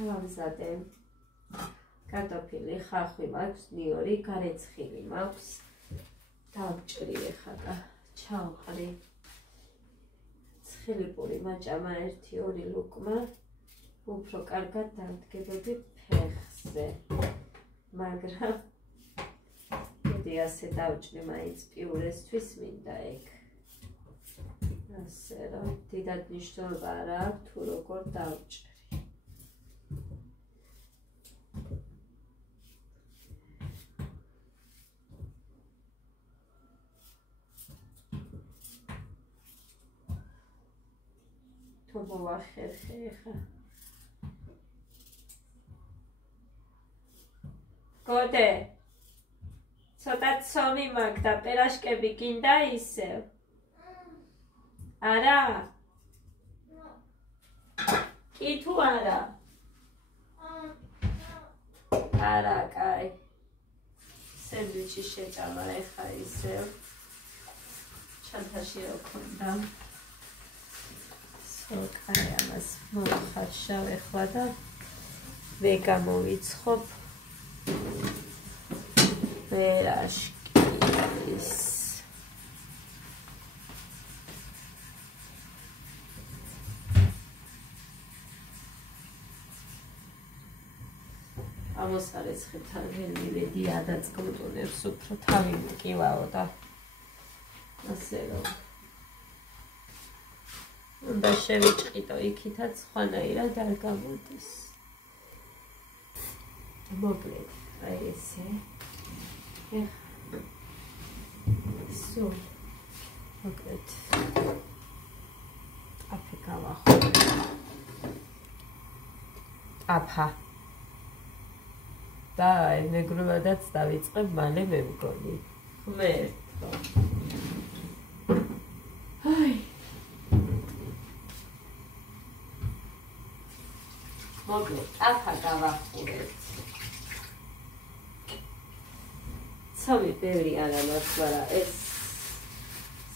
გავამზადე. კარტოფილი, ხახვი მაქვს, ნიორი, გარეცხილი მაქვს. დავჭრი ახლა ჩავყრი. ცხელი პური მაჭამა 1-2 ლუკმა. უფრო კარგად დავდგებოდი ფეხზე. მაგრამ მოდი ასე დავჭრი მაინც პიურესთვის მინდა ეგ. ასე რომ დიდად მნიშვნელობა არ აქვს თუ როგორ დავჭრი. თუ მოვახერხე ხა. გოდე ცოტა ცომი მაქვს და პერაშკები გინდა ისევ? არა? კი თუ არა? არა, კაი. სენდვიჩი შეჭამა ეხა ისევ. ჩანთაში რო ქონდა. კაი, ამას მოვახარშავ ეხლა და ვეგამოვიცხობ. ვერაშკის. ამოსარეცხებთან ვერ მივედი, ადაწკმტუნებს უფრო თავი მკივაო და ასე რომ უნდა შევიჭყიდო იქითაც სხვანაირად არ გამოდის. მოკლედ, აი ესე. სულ მოკლედ. აფი გავახო. აფა. და მეგრულადაც დავიწყებ მალე მე მგონი. ღმერთო. აი. მოკლედ, აფა გავახურეთ. ცომი ბევრი არა მაქვს, მაგრამ ეს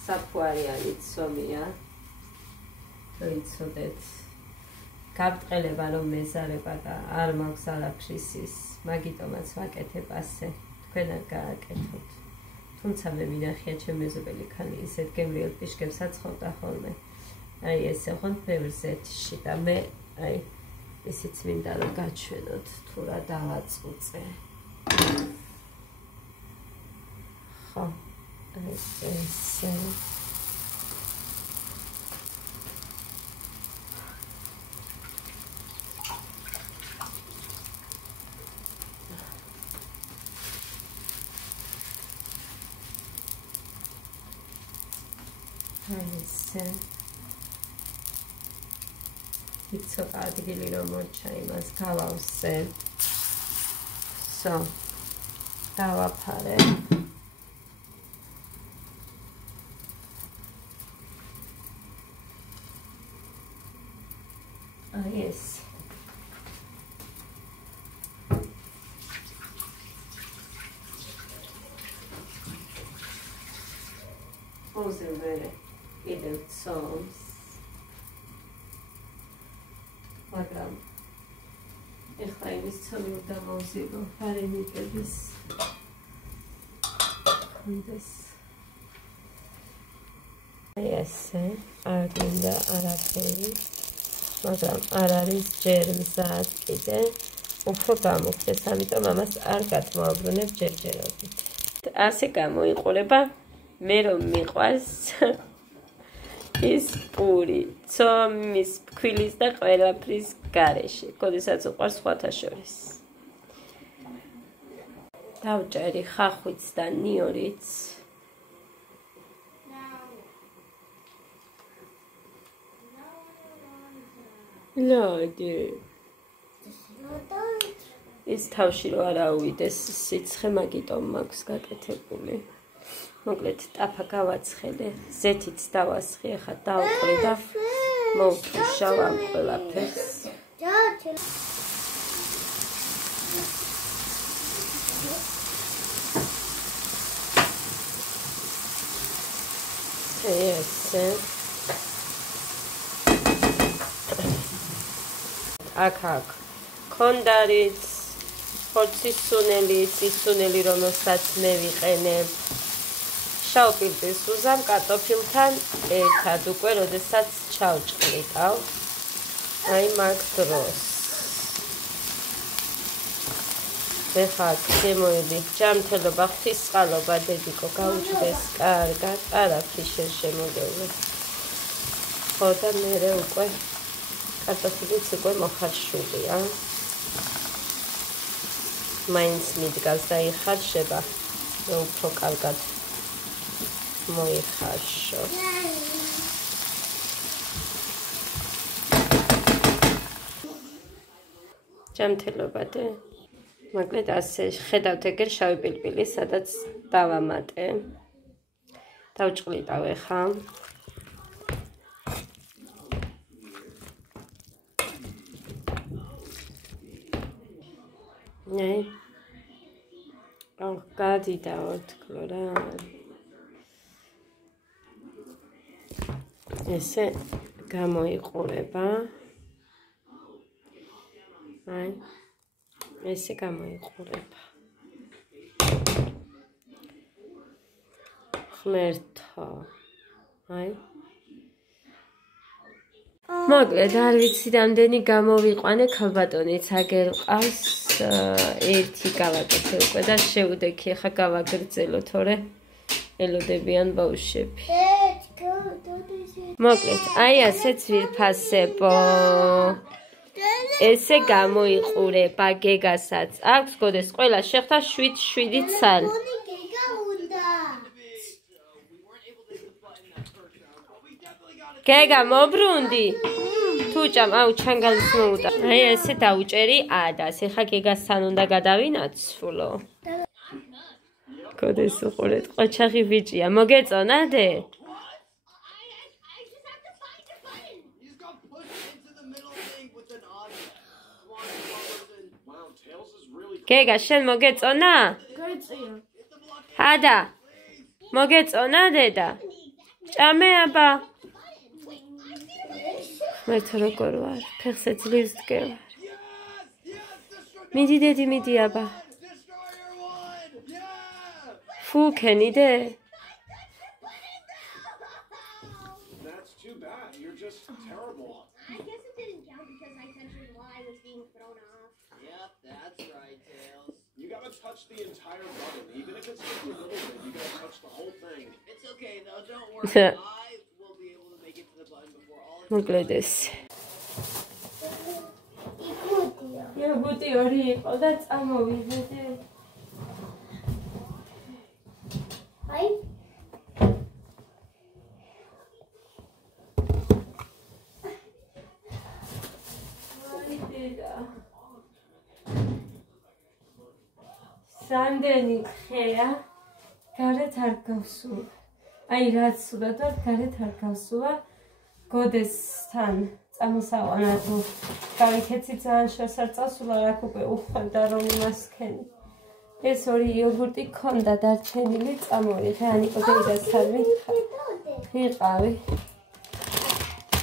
საფუარიანი ცომია. ვიცოდეთ. გავტყელება რომ მეზარება და არ მაქვს არაფრის ის, მაგიტომაც ვაკეთებ ასე. თქვენ არ გააკეთოთ. თუმცა მე მინახია ჩემ მეზობელი ქალი ისეთ გემრიელ პიშკებს აცხობდა ხოლმე. აი ესე ხონთ ბევრ ზეთში და მე აი ისიც მინდა რომ გაჩვენოთ თუ რა დავაწუწე. ხო, ესე. ესე. ცოტა ადგილი რომ მოჩა იმას გავავსე. სო. დავაფარე. აი ეს. მოვზერვერე კიდევ ცომს. მაგრამ ეხლა იმის ცომი უნდა მოვზიგო, ფარენიკების ხონდეს. აი ესე, არ გინდა არაფერი, მაგრამ არ არის ჯერ მზად კიდე, უფრო გამოგდეს, ამიტომ ამას არ გადმოაბრუნებ ჯერჯერობით. ასე გამოიყურება, მე რომ მიყვარს ის პური, ცომის, ფქვილის და ყველაფრის გარეშე, როდესაც უყვარს სხვათა შორის. დავჭერი ხახვიც და ნიორიც. ლოდი. ის თავში რო არ აუვიდეს სიცხე, მაგიტომ მაქვს გაკეთებული. მოკლედ ტაფა გავაცხელე, ზეთიც დავასხი, ახლა დავყრი და მოვთუშავ ამ ყველაფერს. ესე. აქ ქონდარიც, ხორცის სუნელიც, ის სუნელი, რომელსაც მე ვიყენებ. შავ პილპილს ვუზამ კარტოფილთან ერთად უკვე, როდესაც ჩავჭყლიტავ. აი მაგ დროს. ეხლა შემოიდი. ჯანმრთელობა, ღვთისწყალობა, დედიკო, გაუჩნდეს კარგად, არაფრის შემოგევლე. ხო და მერე უკვე კარტოფილიც უკვე მოხარშულია. მაინც მიდგას და იხარშება. მე უფრო კარგად მოიხარშო. ჯანმრთელობადე. მოკლედ ასე ხედავთ ეგერ შავი პილპილი, სადაც დავამატე. დავჭყლიტავ ეხლა. ნაი. გადიდაო თქო რა. ესე გამოიყურება. აი ესე გამოიყურება. ხმერთო. აი. მოკლედ არ ვიცი რამდენი გამოვიყვანე ქალბატონიც აგერ ყავს ერთი გავაკეთე უკვე და შევდექი ახლა გავაგრძელო თორე ელოდებიან ბავშვები. მოკლედ აი ასეც ვიფასებო. ესე გამოიყურება გეგასაც აქვს გოდეს ყველა შეხთა 7 ცალი. გეგა მობრუნდი თუჭამ აუ ჩანგალის მოუტა. აი ესე დაუჭერი ადას. ეხა გეგასთან უნდა გადავინაცვლო. გოდეს უყურეთ ყოჩაღი ბიჭია მოგეწონადე? გეგა შენ მოგეწონა? გეწია. ჰადა მოგეწონა დედა? ჭამე აბა. მე თუ როგორ ვარ? ფეხზე ძლივს დგევარ. მიდი დედი მიდი აბა. ფუ ქენიდე? Touch the entire button, even if it's just a little bit. You gotta touch the whole thing. It's okay though. Don't worry. I will be able to make it to the button before all. მოკლედ ეს. იოგურტი ორი იყო და წამოვიდე. აი. აი დედა. რამდენი ხეა გარეთ არ გავსულა. აი რაც სულად ვარ გარეთ არ გავსულა. გოდესთან წამოსაყვანა თუ გავიქეცი ძალიან შორს არ წავსულა რა უკვე უხვევდა რომ მასქენი. ეს ორი იოგურტი ქონდა დარჩენილი წამოვიღე ანიკო დედასთან ვიყავი.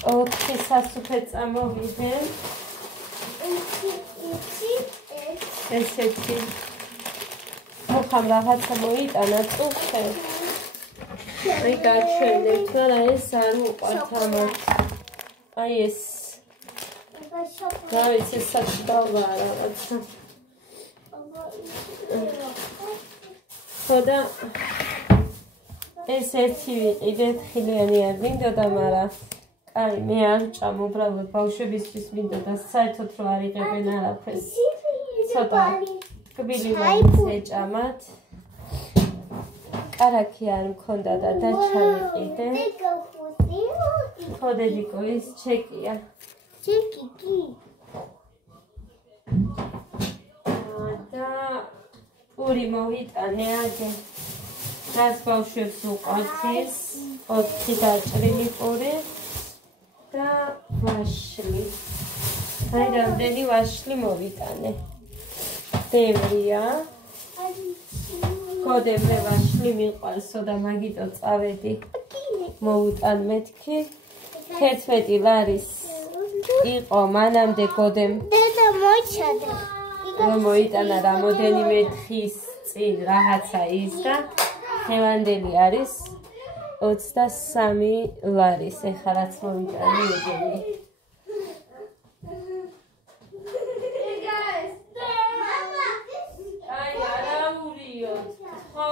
4 სასუფე წამოვიდე. ესეთი მოხამ რაღაცა მოიტანა წუხე. აი გაჩვენეთ რა ეს არ უყვართ ამათ. აი ეს რა ვიცი საჭდავა რაღაცა. ხოდა ეს ერთი ვიყიდეთ ხილიანი არ მინდოდა მაგრამ კაი მე არ ჭამ უბრალოდ ბავშვებისთვის მინდოდა საერთოდ რომ არ იღებენ არაფერს. ცოტა კბილი მაინც ეჭამათ. კარაქი არ მქონდა და დაჩავიყიდე. ხო დედიკო ეს ჩეკია. ჩეკი კი. და პური მოვიტანე აგე. რაც ბავშვებს უყვართ ის 4 დაჭრილი პური და ვაშლი. აი რამდენი ვაშლი მოვიტანე. ბევრია. ხოდე მე ვაშლი მიყვარსო და მაგიტო წავედი. მოუტან მეთქი. 11 ლარის იყო მანამდე გოდემ. დედა მოიჩადა. მოიტანა რამოდენიმე დღის წინ რაღაცა ის და ხევანდელი არის 23 ლარის. ეხლა რაც მოიტანი ეგენი. აი არაურიოთ. ხო.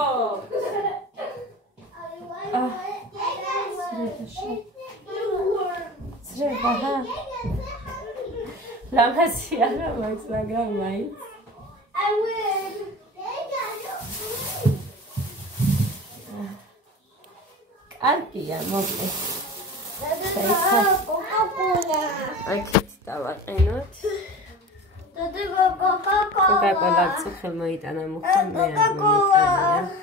ცრება ჰა? ლამაზი არა მაქვს, მაგრამ მაინც. კარგია, მოკლე. აქეთ დავაყენოთ. კოკაკოლა წუხელ მოიტანა მუხტა მე არ მომიტანია.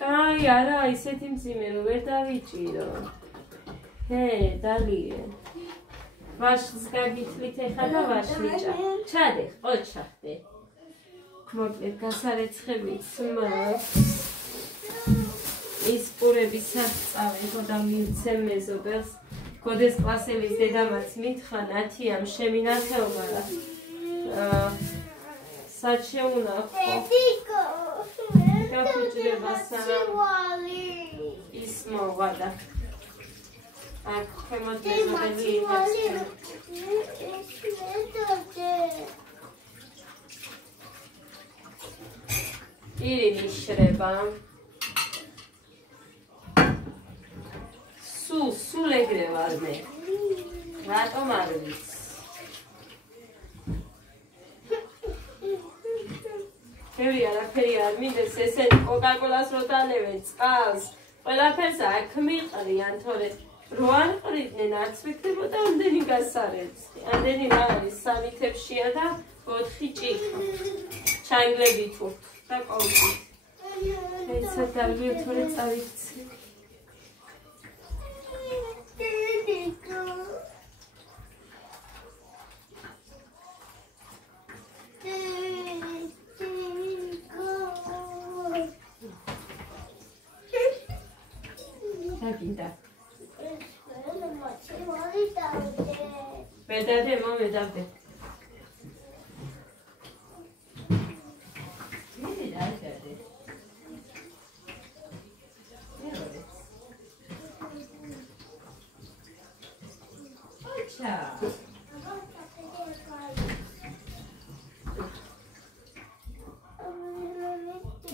კაი, არა, ისეთი მძიმე რომ ვერ დავიჭირო. ჰე, დალია. ვაშლს გაგითვლით ეხლა და ვაშლიჭა. ჩადე, ყოჩახდე. მოკლედ გასარეცხებით მაქვს. ის პურების სასწავლე ხო და მივცე მეზობელს. გოდეს კლასელის დედამაც მითხრა ნათიამ შემინახეო, მაგრამ სად შეუნახო? გაფუჭდება სანამ ის მოვა და აქ ქვემოთ მეზობელი იღებს. ირინი შრება. სულ ეგრე ვარ მე. რატომ არ ვიცი? ბევრი არაფერი არ მინდეს, ესენი კოკაკოლას რო დალევენ წყალს, ყველაფერს აქ მიყრიან, თორე რო არ ყრიდნენ არც ვიქნებოდა ამდენი გასარეცხი. ამდენი რა არის, 3 თებშია და 4 ჭიქა. ჩანგლებით ვურთ და ყოლით. ეცა დავიო თორე წავიქცე. გინდა. მედადე მომედადე.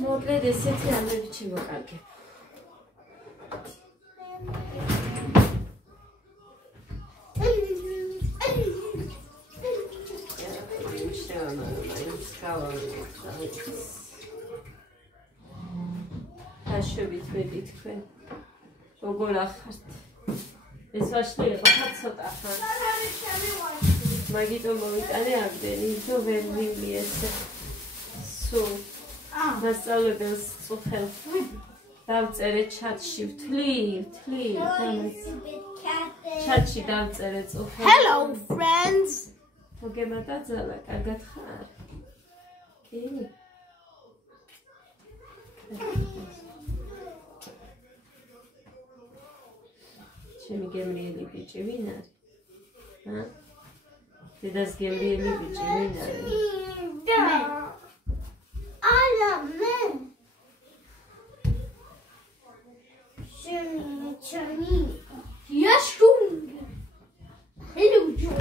მოკლედ ესეთი ამბები ჩიმოკარგებ. დაშვებით მეტი თქვენ. როგორ ახართ? ეს ვაშლება ხარ ცოტა ხან. მაგიტომ მოვიტანე ამდენი, რომ ვერ ვიმი ესე. სულ მასწავლებელს წუხელ. დავწერე ჩატში, ვთლი. ჩატში დავწერე წუხელ. Hello friends. მოგემატა ძალა, კარგად ხარ? კი. ჩემი გემრიელი ბიჭი ვინ არის? ჰა? დედას გემრიელი ბიჭი ვინ არის? მე. შენი. იაშკუნ. Hello Joe.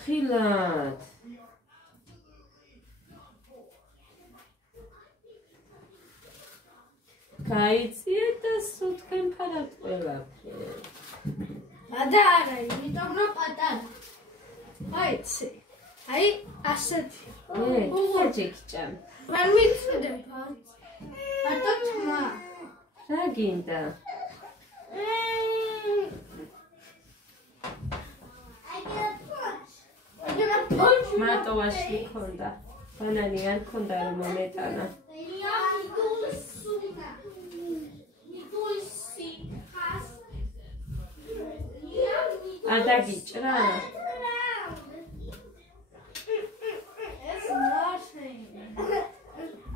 ხილად. გაიწიეთ და სულ თქვენ ფარავთ ყველაფერს. არა, იმიტომ რომ პატარა. აიცი. აი, ასეთი. უღურჯიქჭამ. ვერ ვიცდება. ატო თმა. რა გინდა? მარტოვაში ქონდა. ბანანი არ ქონდა რომ მომეტანა. არ დაგიჭრა?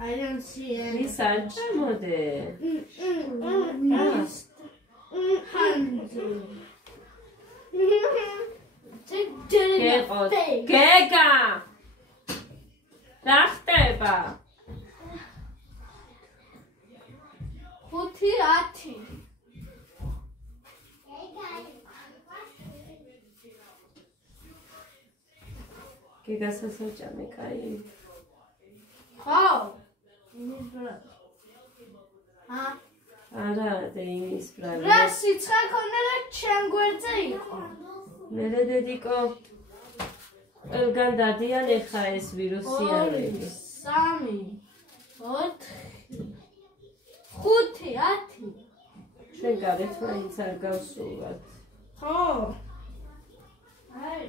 I don't see Christian. საჭამოდე. გეგა. რა ხდება? 5-10. გეგასაც საჭამე, კაი. ხო. იმის ბრალ. არა, იმის ბრალი. რა სიცხე ქონდა და ჩემ გვერდზე იყო. მე დედიკო ყველგან დადიან ეხა ეს ვირუსიანები. 3 4 5-10. ჩვენ გარეთ მაინც არ გავსულვათ. ხო. აი.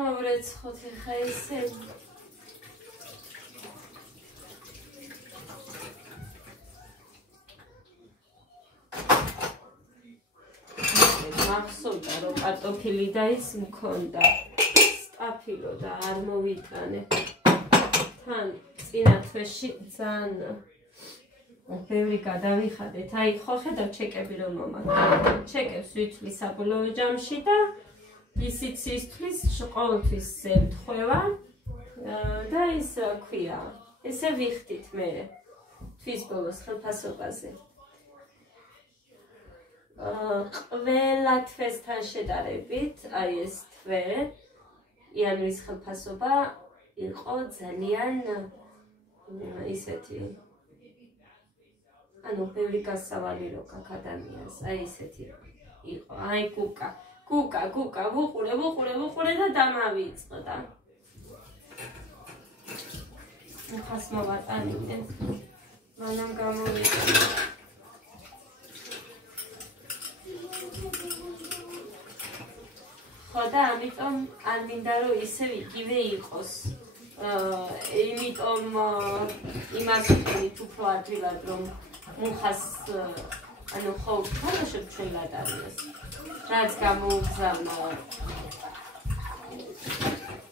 მომვრეცხოთ ეხა ისე. მახსოვდა რომ კარტოფილი და ის მქონდა სტაფილო და არ მოვიტანე. თან წინა თვეში ძალიან ბევრი გადავიხადეთ. აი ხო ხედავ ჩეკები რომ მომაქვს. ჩეკებს ვითვლი საბოლოო ჯამში და ისიც ისთვის ყოველთვის ზემთხვევა და ის რა ქვია. ესე ვიხდით მე თვის ბოლოს ხელფასობაზე. ყველა თვესთან შედარებით, აი ეს თვე, იანვრის ხელფასობა იყო ძალიან ისეთი. ანუ ბევრი გასავალი რო გაქვს ადამიანს, აი ისეთი იყო. აი გუკა, ვუყურე და დამავიწყდა. ხას მოვატანინე. მანამ გამოვიდა. ხო და ამიტომ არ მინდა რომ ისევ იგივე იყოს. იმიტომ იმას ვქენით უფრო ადვილად რომ მუხას ანუ ხო თამაშობ ჩვენ ლატარიას. რაც გამოუგზავნა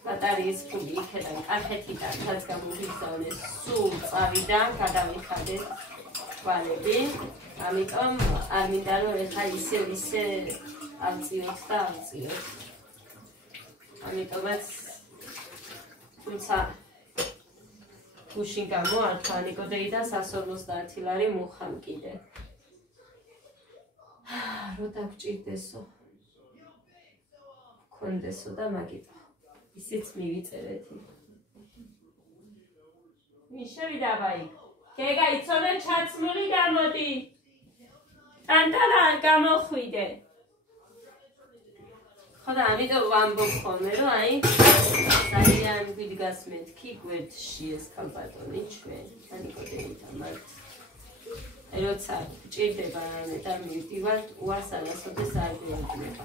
ლატარიის ფული იქიდან კახეთიდან რაც გამოუგზავნეს სულ წავიდან გადავიხადეთ თვალები. ამიტომ არ მინდა რომ ეხა ისე ავწიოთ და ავწიოთ. ამიტომაც თუმცა გუშინ გამოართა ნიკოდეი და 150 ლარი მუხამ კიდე. რო დაგჭირდესო. კონდესო და მაგიტო. ისიც მივიწერეთი. მიშევიდა ბაი. გეგა იცოდე ჩაცმული გამოდი. ტანტარა არ გამოხვიდე. ხო და ამიტომ ვამბობ ხოლმე რომ აი ძალიან გვიდგას მეთქი გვერდში ეს კალბატონი ჩვენ ანიკოდეითა მართ როცა ჭირდება რამე და მივდივართ უარს არასოდეს არ გვეუბნება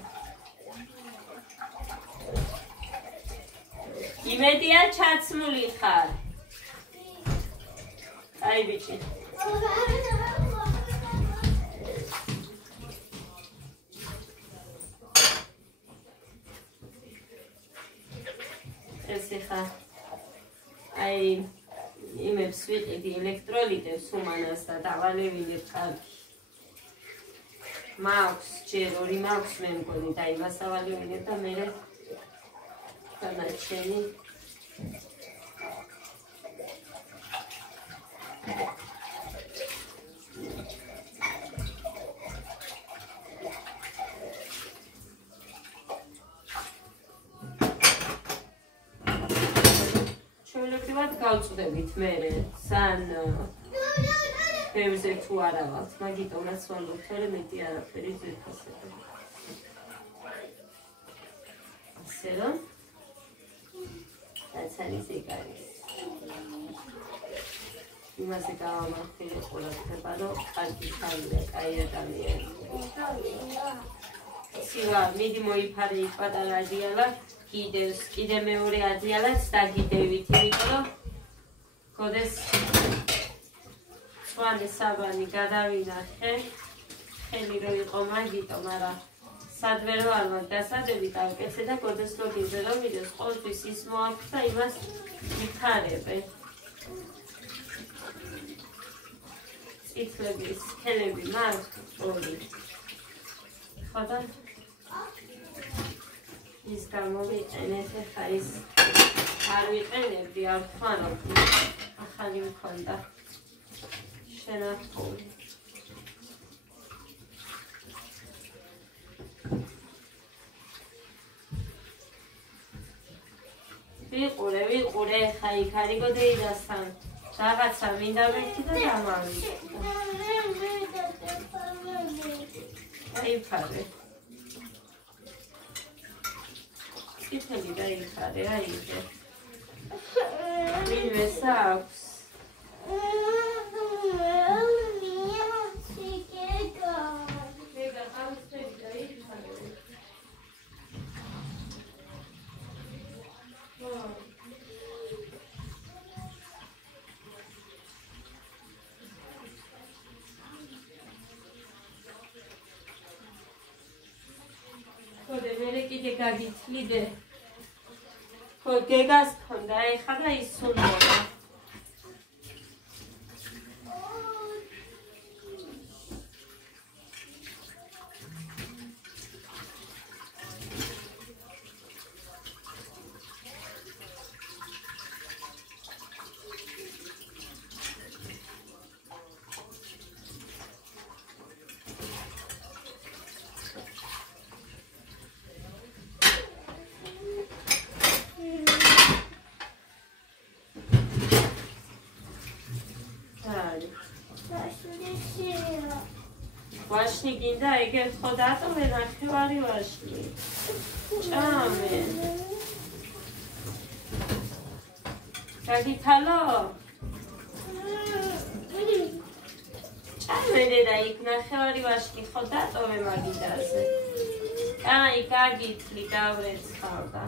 იმედია ჩაცმული ხარ აი ბიჭი ეხა აი იმებს ვიყიდი ელექტროლიტებს უმანას და დავალევინებ კარგი მაქვს ჯერ ორი მაქვს მე მგონი და იმას ავალევინებ და მერე განაჩენი გავწვდებით მერე სან ბევრზე თუ არავალთ მაგიტომაც ვამბობთ რომ მეტი არაფერი ძირფასება ასე რომ რაც არის ეგ არის იმაზე გავამართლე ყურადღება რომ კარგი ხარია კაი ადამიანი სივა მიდი მოიფარე იქ პატარა ადიალა კიდე მეორე ადიალაც დაგიდევით იმიტომ რომ გოდეს სვანი საბანი გადავინახე ხელი რო იყო მაგიტო მაგრამ სადვე რო არ მაგ დასადებით ავკეთე და გოდესლოგიზე რომ ვიდოს ყოველთვის ის მოაქვს და იმას ვითარებე. წითლების ხელები მაქვს ორი. ხოდა ის გამოვიყენეთ ახლა ის არ ვიყენებდი არ ხმარობდი ახალი მქონდა შენახული. ვიყურე ხა იქ არიგო დეიდასთან რაღაცა მინდა ვერთი და დამავიდე. აიფარე. წითელი დაიფარე, აიდე. ვინმეს აქვს? კიდე გაგითლიდე. ხო გეგას ქონდა ეხა და ისუნობა. ვაშნი გინდა ეგერ ხო დატოვე ნახევარი ვაშნი. ჭამე. გაგითალო? ჭამე და იქ ნახევარი ვაშნი ხო დატოვე მაგიდაზე. აი გაგითლი გავრეცხავდა.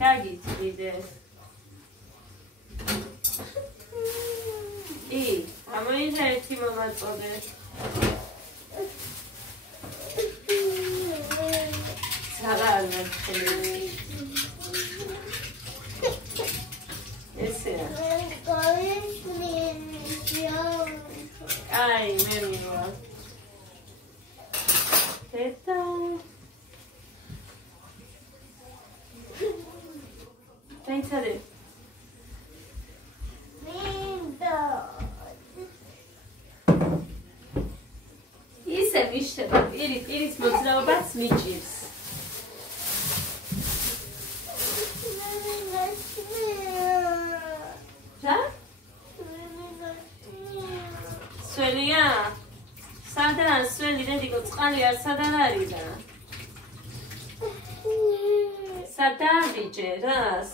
გაგიცდიდე. ამოიღე ერთი მომაწოდე. ცარა არ მეთქელი. ესეა. აი მე მივა. დედა დაიცადე. ისე მიშება პირის მოძრაობაც მიჭირს. რა? სველია? სადან სველი დედიკო წყალი არ სადან არის და? სადან ვიჯერას?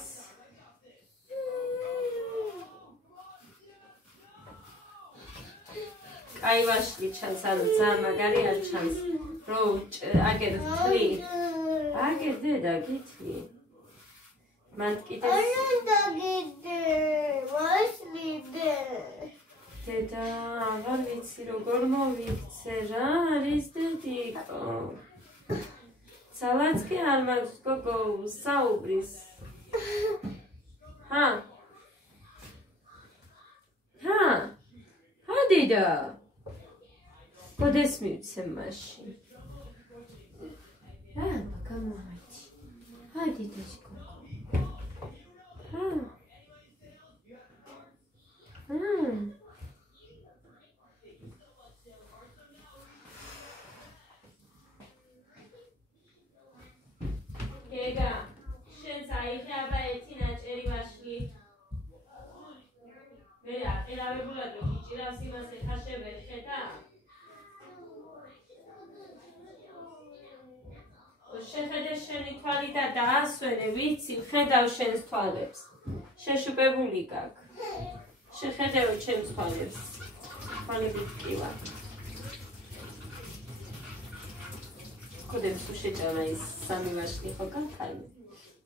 აი ვაშლი ჩანს, ანუ ძალიან მაგარი არ ჩანს. რო აგერ ვთვლი. აგერ დედა გითვლი. მან კიდე დაგიდე, ვაშლიდე. დედა, აღარ ვიცი როგორ მოვიქცე რა არის დედიკო. ძალაც კი არ მაქვს გოგო საუბრის. ჰა? ჰა? ჰა დედა? გოდეს მივცე მაშინ. რა გამოვიდი. ჰაიდი დედა. ჰა? გეგა, შენ წაიღება ერთი ნაჭერი ვაშლი. მე აყერავებულად რომ იჭირავს იმას ეხაშებერ ხედა? შეხედე შენი თვალი და დაასვენე, ვიცი, ხედავ შენს თვალებს. შეშუპებული გაქვს. შეხედეო ჩემს თვალებს. თვალები ტკივა. კოდემ სულ შეჭამა ის სამი ვაშლი ხო გაქალე?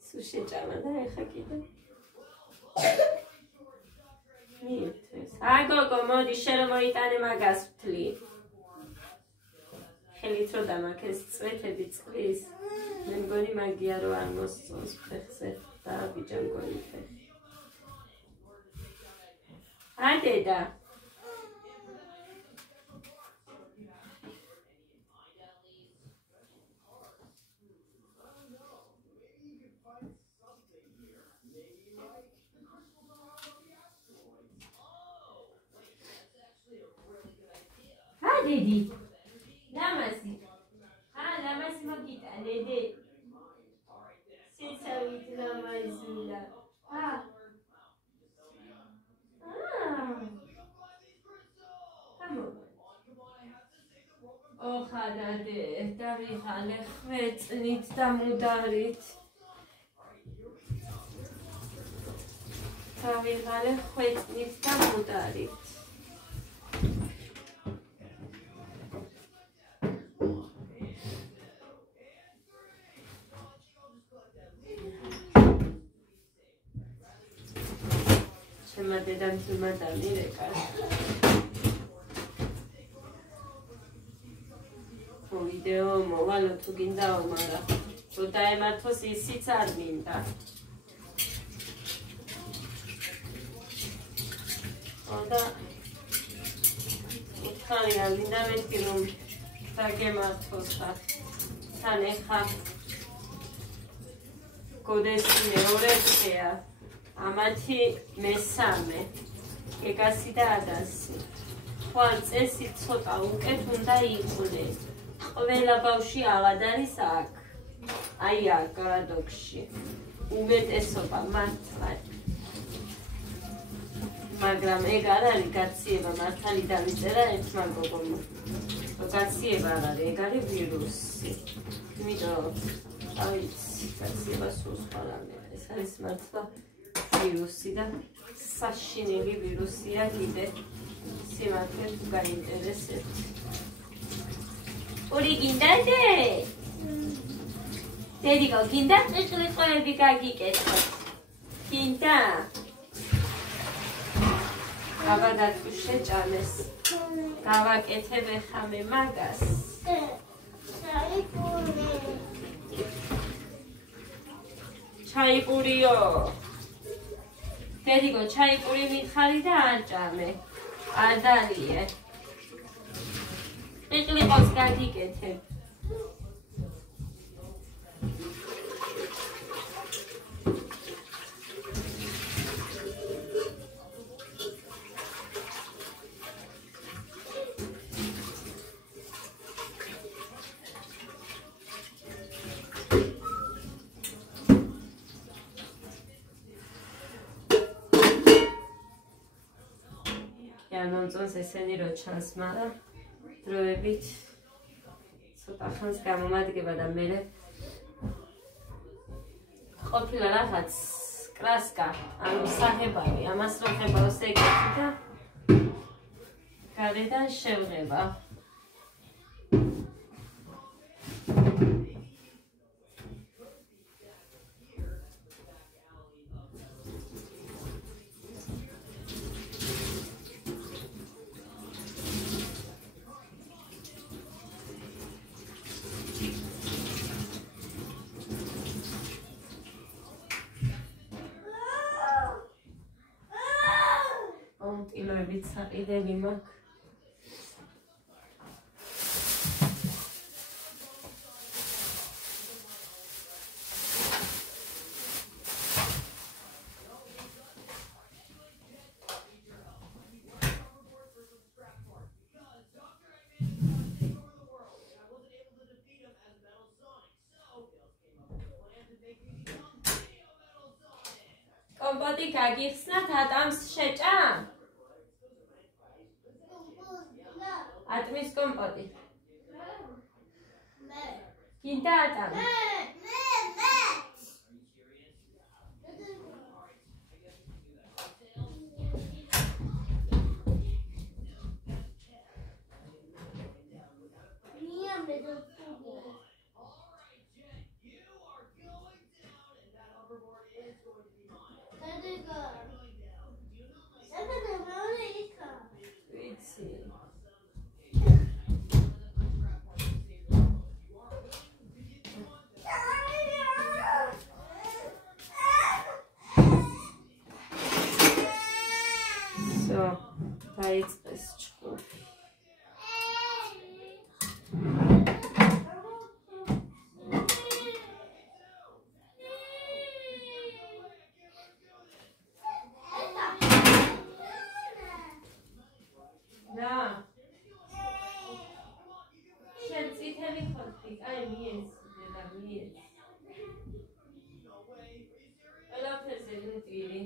სულ შეჭამა და ეხა კიდე. გოგო, მოდი, შენ რომ მოიტანე მაგას ვთლი. ხელით რო დამაქეს წვეთები წყლის. მე მგონი მაგია რო არ მოსწონს ფეხზე და ბიჭა მგონი ფეხი. დედა. დედი. ლამაზი. ლამაზი მოგიტან დედი. სიცავით ლამაზია. ოხადადე, დავიღალე ხვეწნით და მუდარით. დავიღალე ხვეწნით და მუდარით. შემა დედამთილმა დამირეკა. ვიდეო მოვალო თუ გინდაო, მაგრამ თუ დაემართოს ისიც არ მინდა. და უთხარია მინდა მეთქი რომ დაგემართოს და თან ეხა კოდესი მეორე დღეა. ამათი მესამე ეგასი და ადასი. ხვალ წესი ცოტა უკეთ უნდა იყვნენ. ყველა ბავში აღად არის აქ. აი აქ გრადოქში. უმეტესობა მართლა. მაგრამ ეგ არ არის გაციება, მართალი დავიწერა ერთმა გოგომ. გაციება არ არის, ეგ არის ვირუსი. იმიტომ ავიცი გაციება სულ სხვა რამე. ეს არის მართლა ვირუსი და საშინელი ვირუსია კიდე. სიმართლე თუ გაინტერესებთ. ორი გინდა დე? დედიკო, გინდა ყიყლიყოები გაგიკეთოთ? გინდა? გავადატვი შეჭამეს. გავაკეთებ ეხა მე მაგას. ჩაიპურიო. დედიკო, ჩაიპური მითხარი და არ ჭამე. არ დალიე. ყიყლიყოს გაგიკეთებ. მომწონს ესენი რო ჩანს, მაგრამ დროებით ცოტა ხანს გამომადგება და მე ყოფილა რაღაც კრასკა, ანუ სახებავი, ამას რო ხებავს ეგეთი და გარედან შევღება. ტილოებით საყიდელი მაქვს. კომპოტი გაგიხსნათ, ატამს შეჭამ? ატმის კომპოტი. გინდა ატამ? დაიწყეს ჭკუპი. და შენ წითელი ხოთი, აი მიეცი და მიეცი. ყველაფერზე ნუტვილი.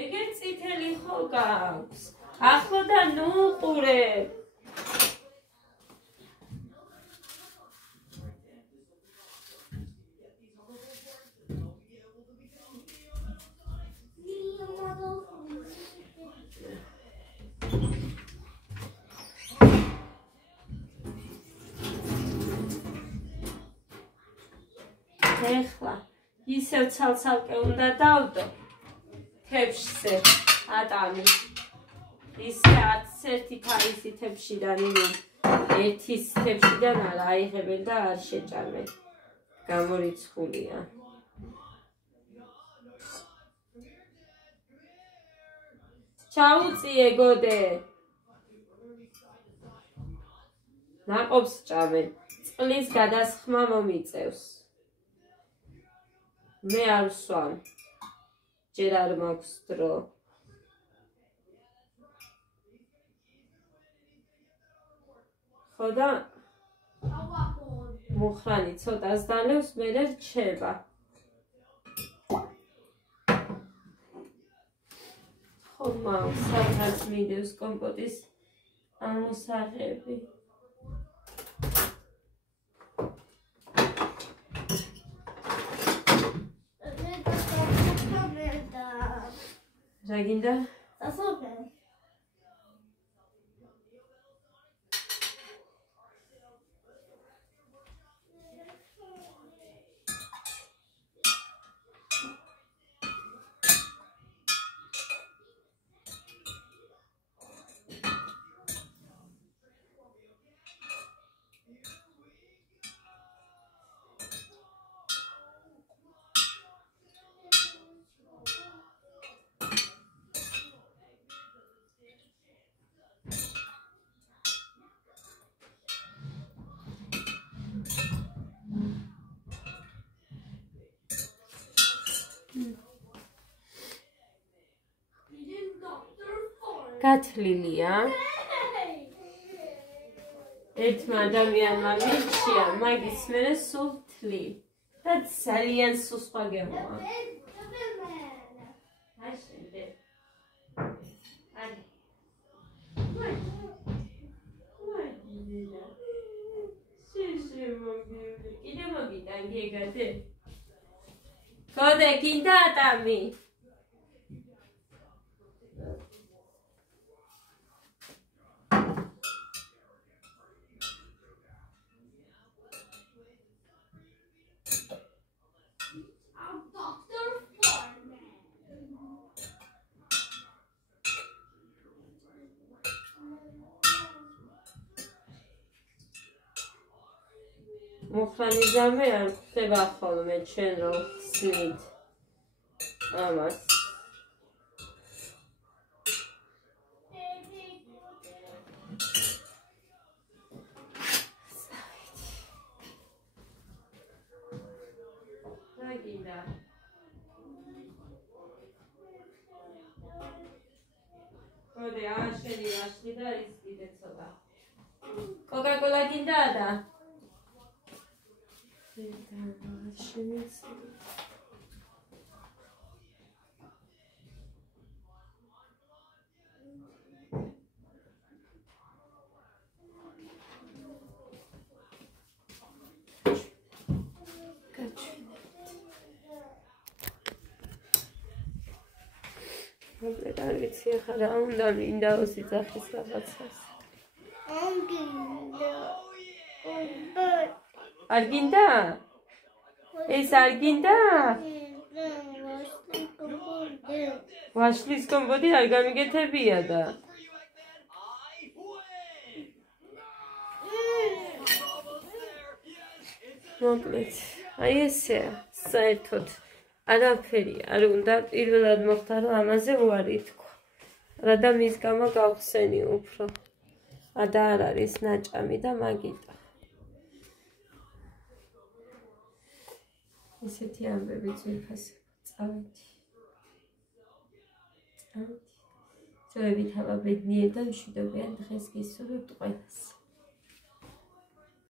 ეგეც წითელი ხო გაქვს. ახლოდან ნუყურებ. ეხლა ისევ ცალ-ცალკე უნდა დავდო. თებშზე ატამი. ისე 11 თავისი თებშიდან იმენ. ერთის თებშიდან არა აიღებენ და არ შეჭამენ. გამორიცხულია. ჩაუწიე გოდე. ნაყოფს ჭამენ. წყლის გადასხმა მომიწევს. მე არ ვსვამ. ჯერ არ მაქვს დრო. ხო და მუხრანი ცოტას დალევს, მერე რჩება. ხო მაქვს, სადღაც მიდევს კომპოტის ამოსაღები. რა გინდა? დასოფლე. გათლილია. ერთმა ადამიანმა მირჩია, მაგის მერე სულ თლი და ძალიან სუსხვა გემოა. აშენდე. კიდე მოგიტან გეგადე. გოდე გინდა ატამი. მუხრანი ზამე არ ხდება ხოლმე ჩვენ რო ხსნით ამას. რა გინდა? გოდე აშენი რაში და ის კიდე ცოტა. კოკა-კოლა გინდა და? ვიცი ახლა რა უნდა მინდაო სიძახის რაღაცას. არ გინდა? ეს არ გინდა? ვაშლის კომბოდი არ გამიგეთებია და. მოკლედ, აი ესეა, საერთოდ არაფერი არ უნდა პირველად მოხდა რომ ამაზე უარი თქვა. რა და მის გამო გავხსენი უფრო. და არ არის ნაჭამი და მაგიტო. ესეთი ამბები ძვირფასება, წავედი. წვევით აბა ბედნიერ და მშვიდობიან დღეს გისურვებთ ყველას.